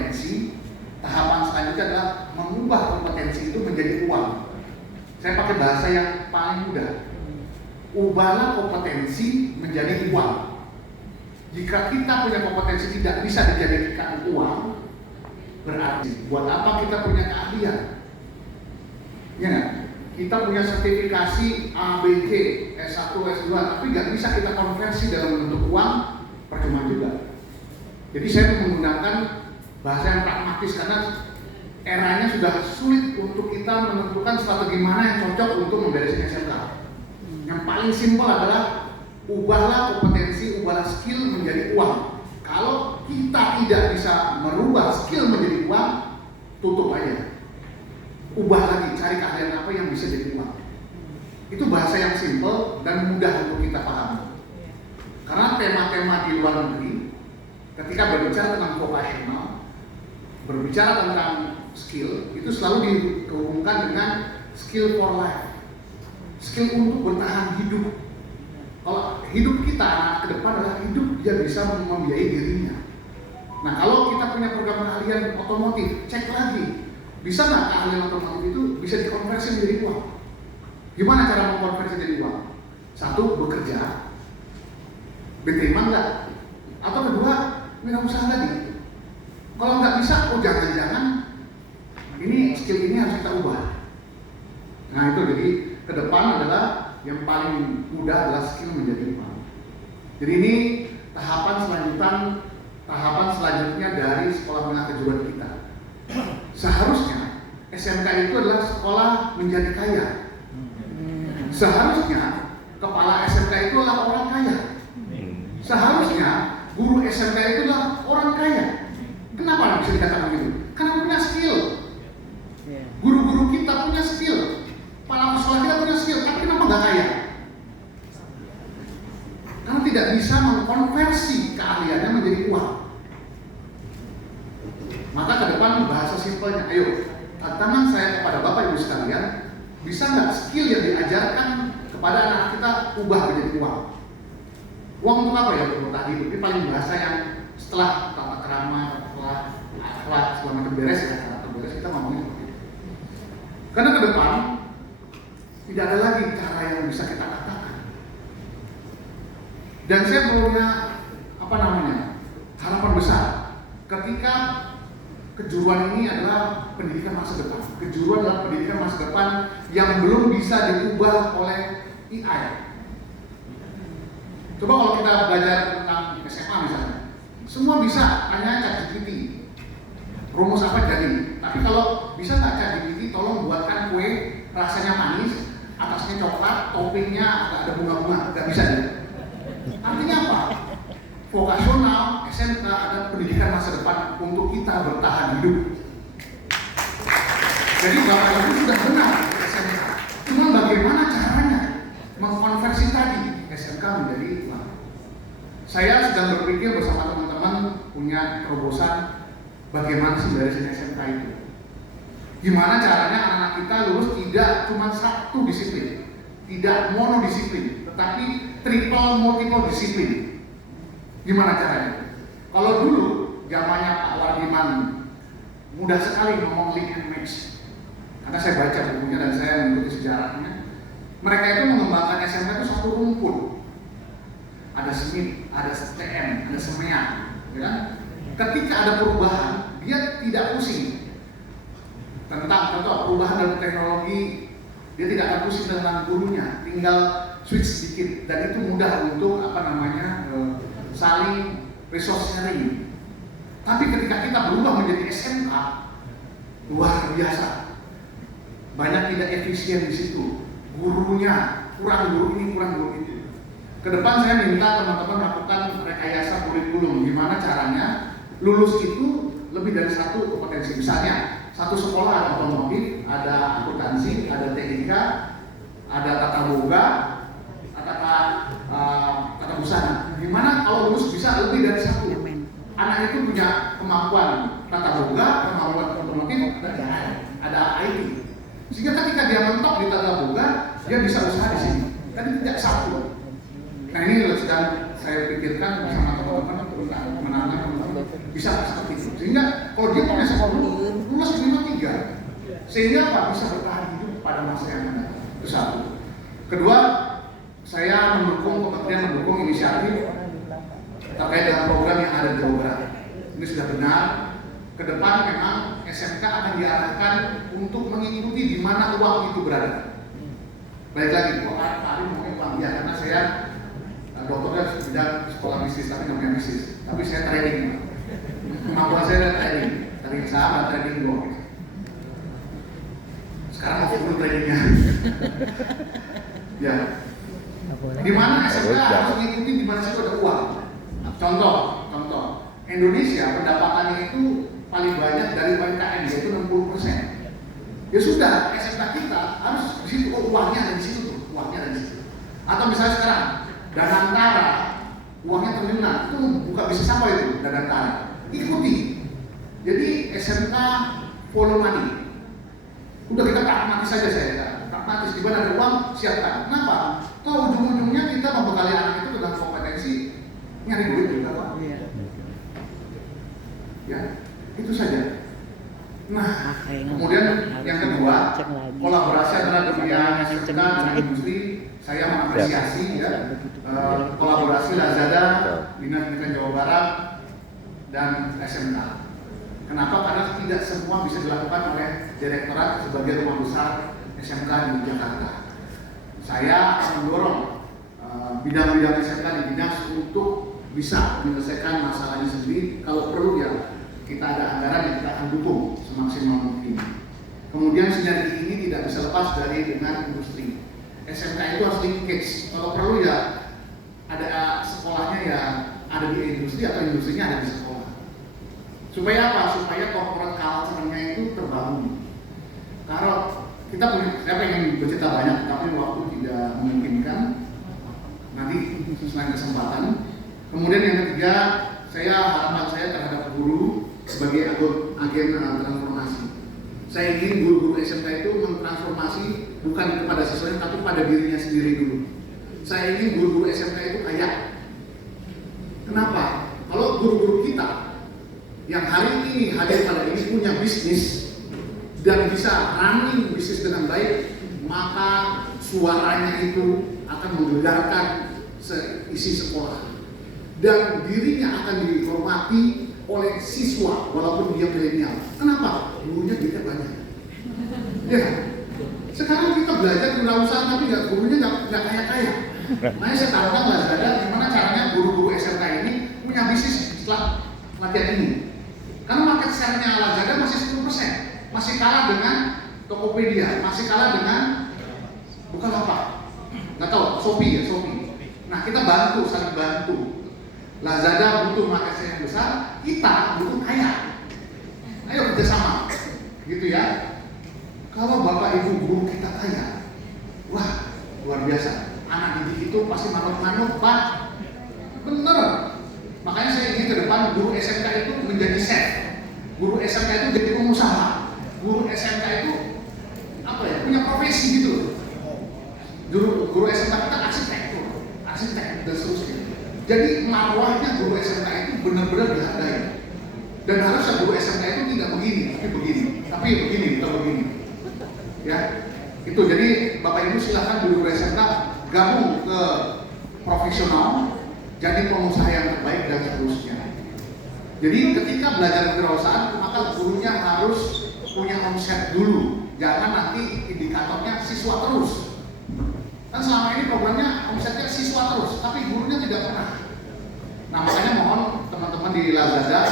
kompetensi, tahapan selanjutnya adalah mengubah kompetensi itu menjadi uang. Saya pakai bahasa yang paling mudah. Ubahlah kompetensi menjadi uang. Jika kita punya kompetensi tidak bisa dijadikan uang, berarti buat apa kita punya keahlian? Ya nggak? Kita punya sertifikasi A, B, C, S1, S2, tapi nggak bisa kita konversi dalam bentuk uang, percuma juga. Jadi saya menggunakan bahasa yang pragmatis karena eranya sudah sulit untuk kita menentukan strategi mana yang cocok untuk memberesin SMK. Yang paling simpel adalah ubahlah kompetensi, ubahlah skill menjadi uang. Kalau kita tidak bisa merubah skill menjadi uang, tutup aja. Ubah lagi, cari keahlian apa yang bisa jadi uang. Itu bahasa yang simpel dan mudah untuk kita pahami. Karena tema-tema di luar negeri, ketika berbicara tentang vocational, berbicara tentang skill, itu selalu dihubungkan dengan skill for life, skill untuk bertahan hidup. Kalau hidup kita ke depan adalah hidup dia bisa membiayai dirinya. Nah, kalau kita punya program keahlian otomotif, cek lagi, bisa nggak keahlian otomotif itu bisa dikonversi menjadi uang? Gimana cara mengkonversi jadi uang? Satu, bekerja, diterima nggak? Atau kedua, wirausaha lagi. Kalau nggak bisa, oh jangan-jangan ini skill ini harus kita ubah. Nah itu jadi ke depan adalah yang paling mudah adalah skill menjadi uang. Jadi ini tahapan selanjutnya dari sekolah menengah kejuruan kita. Seharusnya SMK itu adalah sekolah menjadi kaya. Seharusnya kepala SMK itu adalah orang kaya. Seharusnya guru SMK itu adalah orang kaya. Kenapa bisa dikatakan begitu? Karena punya skill. Guru-guru kita punya skill, kepala sekolah kita punya skill, tapi kenapa nggak kaya? Karena tidak bisa mengkonversi keahliannya menjadi uang. Maka ke depan bahasa simpelnya, ayo tantangan saya kepada Bapak Ibu sekalian, bisa nggak skill yang diajarkan kepada anak kita ubah menjadi uang? Uang untuk apa ya? Untuk tadi ini paling bahasa yang setelah tata krama, setelah akhlak, segala macam beres ya, beres kita ngomongin seperti itu. Karena ke depan tidak ada lagi cara yang bisa kita katakan. Dan saya punya harapan besar ketika kejuruan ini adalah pendidikan masa depan. Kejuruan adalah pendidikan masa depan yang belum bisa diubah oleh AI. Coba kalau kita belajar tentang SMA misalnya, semua bisa, hanya ChatGPT. Rumus apa jadi. Tapi kalau bisa nggak ChatGPT, tolong buatkan kue rasanya manis, atasnya coklat, toppingnya ada bunga-bunga, nggak bisa ya. Artinya apa? Vokasional SMK ada pendidikan masa depan untuk kita bertahan hidup. Jadi Bapak Ibu sudah benar SMK. Cuma bagaimana caranya mengkonversi tadi SMK menjadi uang. Saya sedang berpikir bersama teman-teman punya terobosan bagaimana sih beresin SMK itu. Gimana caranya anak-anak kita lulus tidak cuma satu disiplin, tidak monodisiplin, tetapi triple multiple disiplin. Gimana caranya? Kalau dulu zamannya Pak Wardiman mudah sekali ngomong link and match. Karena saya baca bukunya dan saya mengikuti sejarahnya. Mereka itu mengembangkan SMK itu satu rumpun. Ada SMIT, ada STM, ada SEMEA, ya. Ketika ada perubahan, dia tidak pusing tentang contoh perubahan dalam teknologi, dia tidak akan pusing tentang gurunya, tinggal switch sedikit dan itu mudah untuk saling resource sharing. Tapi ketika kita berubah menjadi SMK, luar biasa, banyak tidak efisien di situ, gurunya kurang guru ini, kurang guru itu. Kedepan saya minta teman-teman melakukan rekayasa kurikulum, gimana caranya lulus itu lebih dari satu kompetensi. Misalnya satu sekolah ada otomotif, ada akuntansi, ada TIK, ada tata boga, tata busana. Gimana kalau lulus bisa lebih dari satu? Anak itu punya kemampuan tata boga, kemampuan otomotif, ada IT. Sehingga ketika dia mentok di tata boga, dia bisa usaha di sini. Tapi tidak satu. Nah ini sedang saya pikirkan bersama teman-teman untuk menanam bisa seperti itu. Sehingga Kalau dia punya 10, lulus minimal 3. Sehingga Pak bisa bertahan hidup pada masa yang akan datang. Itu satu. Kedua, saya kementerian mendukung inisiatif terkait dengan program yang ada di Jawa Barat. Ini sudah benar. Ke depan memang SMK akan diarahkan untuk mengikuti di mana uang itu berada. Baik lagi, kok tadi mungkin Pak ya, karena saya dokternya bidang sekolah bisnis, tapi nggak punya bisnis. Tapi saya trading. Kemampuan saya adalah trading saham dan trading uang. Sekarang mau dulu tradingnya. Ya. Di mana SMK harus mengikuti di mana situ ada uang. Contoh, Indonesia pendapatannya itu paling banyak dari UMKM, yaitu 60%. Ya sudah, SMK kita harus di situ, uangnya ada di situ tuh, uangnya ada di situ. Atau misalnya sekarang, Danantara, uangnya triliunan, itu buka bisnis apa itu, Danantara? Ikuti. Jadi SMK follow money. Udah kita pragmatis saja saya, pragmatis, di mana ada uang siapkan. Kenapa? Toh ujung-ujungnya kita membekali anak itu dengan kompetensi nyari duit juga Pak. Ya, itu saja. Nah, kemudian yang kedua, kolaborasi antara dunia SMK dan industri, saya mengapresiasi ya kolaborasi Lazada, Dinas Pendidikan Jawa Barat, dan SMK. Kenapa? Karena tidak semua bisa dilakukan oleh direktorat sebagai rumah besar SMK di Jakarta. Saya akan mendorong bidang-bidang SMK di dinas untuk bisa menyelesaikan masalahnya sendiri. Kalau perlu ya kita ada anggaran yang kita akan dukung semaksimal mungkin. Kemudian sinergi ini tidak bisa lepas dari dengan industri. SMK itu harus linkage. Kalau perlu ya ada sekolahnya ya ada di industri atau industrinya ada di sekolah. Supaya apa? Supaya corporate culture-nya itu terbangun. Kalau kita punya, saya pengen bercerita banyak, tapi waktu tidak memungkinkan. Nanti selain kesempatan. Kemudian yang ketiga, harapan saya terhadap guru sebagai agen transformasi. Saya ingin guru-guru SMK itu mentransformasi bukan kepada siswanya, tapi pada dirinya sendiri dulu. Saya ingin guru-guru SMK itu kaya. Kenapa? Kalau guru-guru kita yang hari ini hadir pada ini punya bisnis dan bisa running bisnis dengan baik, maka suaranya itu akan menggegarkan isi sekolah dan dirinya akan dihormati oleh siswa walaupun dia milenial. Kenapa? Gurunya duitnya banyak. Ya, sekarang kita belajar kewirausahaan tapi gurunya nggak kaya-kaya. Makanya saya tawarkan Lazada gimana caranya guru-guru SMK ini punya bisnis setelah latihan ini. Karena market share-nya Lazada masih 10%, masih kalah dengan Tokopedia, masih kalah dengan Bukalapak, nggak tahu, Shopee. Nah kita bantu, saling bantu. Lazada butuh market share yang besar, kita butuh kaya. Ayo kerjasama, gitu ya. Kalau bapak ibu guru kita kaya, wah luar biasa. Anak didik itu pasti manut-manut Pak, bener. Makanya saya ingin ke depan guru SMK itu menjadi chef, guru SMK itu jadi pengusaha, guru SMK itu punya profesi gitu. Guru SMK kita arsitek dan seterusnya. Jadi marwahnya guru SMK itu benar-benar dihargai. Dan harusnya guru SMK itu tidak begini, tapi begini, bukan begini. Ya, itu jadi Bapak Ibu silakan guru SMK gabung ke profesional, jadi pengusaha yang terbaik dan seterusnya. Jadi ketika belajar kewirausahaan, maka gurunya harus punya omset dulu, jangan nanti indikatornya siswa terus. Kan selama ini programnya omsetnya siswa terus, tapi gurunya tidak pernah. Nah makanya mohon teman-teman di Lazada,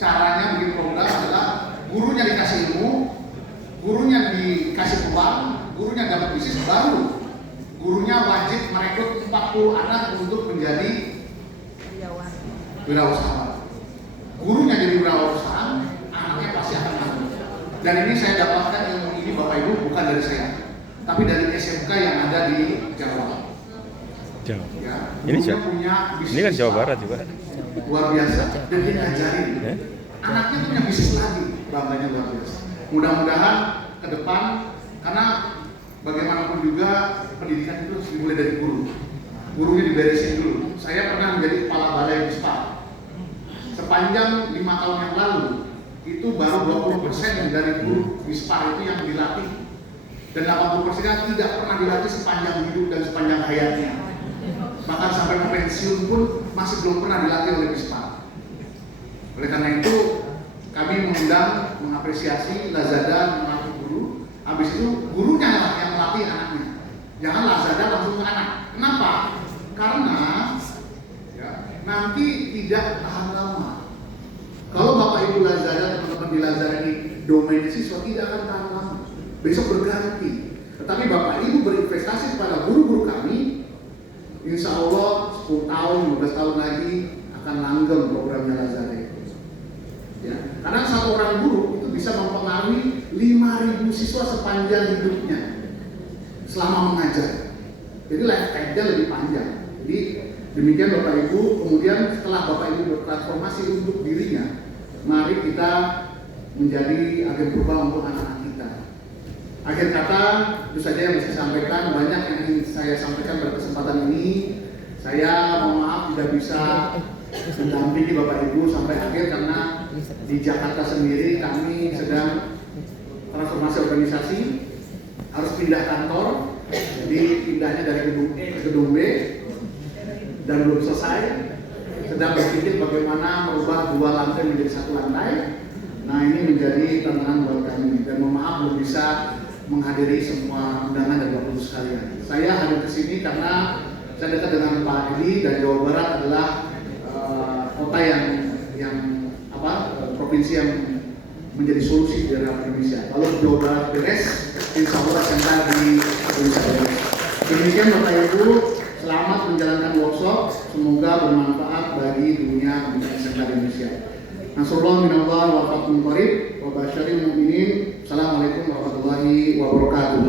caranya bikin program adalah gurunya dikasih ilmu, gurunya dikasih uang, gurunya dapat bisnis, baru gurunya wajib merekrut 40 anak untuk menjadi wirausahawan. Gurunya jadi wirausahaan, anaknya pasti akan mampu. Dan ini saya dapatkan ilmu ini Bapak Ibu bukan dari saya, tapi dari SMK yang ada di Jawa. Ya, ini kan Jawa Barat juga. Luar biasa. Dan dia ngajarin. Anaknya punya bisnis lagi, bangganya luar biasa. Mudah-mudahan ke depan, karena bagaimanapun juga pendidikan itu harus dimulai dari guru. Gurunya diberesin dulu. Saya pernah menjadi kepala balai besar. Sepanjang 5 tahun yang lalu, itu baru 20% dari guru Mispah itu yang dilatih, dan 80% tidak pernah dilatih sepanjang hidup dan sepanjang hayatnya. Bahkan sampai pensiun pun masih belum pernah dilatih oleh Mispah. Oleh karena itu kami mengundang, mengapresiasi Lazada melatih guru. Habis itu gurunya lah yang melatih anaknya. Jangan Lazada langsung ke anak. Kenapa? Karena ya, nanti tidak tahan lama. Kalau Bapak Ibu Lazada, teman-teman di Lazada ini domain siswa tidak akan tahan lama. Besok berganti. Tetapi Bapak Ibu berinvestasi kepada guru-guru kami, insya Allah 10 tahun, 15 tahun lagi akan langgeng programnya Lazada itu. Ya, karena satu orang guru itu bisa mempengaruhi 5.000 siswa sepanjang hidupnya selama mengajar. Jadi lifetime-nya lebih panjang. Jadi demikian Bapak Ibu. Kemudian setelah Bapak Ibu bertransformasi untuk dirinya, mari kita menjadi agen perubahan untuk anak-anak kita. Akhir kata, itu saja yang bisa saya sampaikan. Banyak yang ingin saya sampaikan pada kesempatan ini. Saya mohon maaf tidak bisa mendampingi Bapak Ibu sampai akhir karena di Jakarta sendiri kami sedang transformasi organisasi, harus pindah kantor. Jadi pindahnya dari gedung E ke gedung B dan belum selesai. Sedang berpikir bagaimana merubah 2 lantai menjadi 1 lantai. Nah, ini menjadi tantangan buat kami, dan mohon maaf belum bisa menghadiri semua undangan dan Bapak Ibu sekalian. Saya hadir ke sini karena saya dekat dengan Pak Edi, dan Jawa Barat adalah kota yang provinsi yang menjadi solusi di dalam Indonesia. Kalau Jawa Barat beres, insya Allah akan di Indonesia beres. Demikian Bapak Ibu, selamat menjalankan workshop. Semoga bermanfaat bagi dunia SMK di Indonesia. Nasrullah minallah wa fathun qarib wa basyaril mu'minin. Assalamualaikum warahmatullahi wabarakatuh.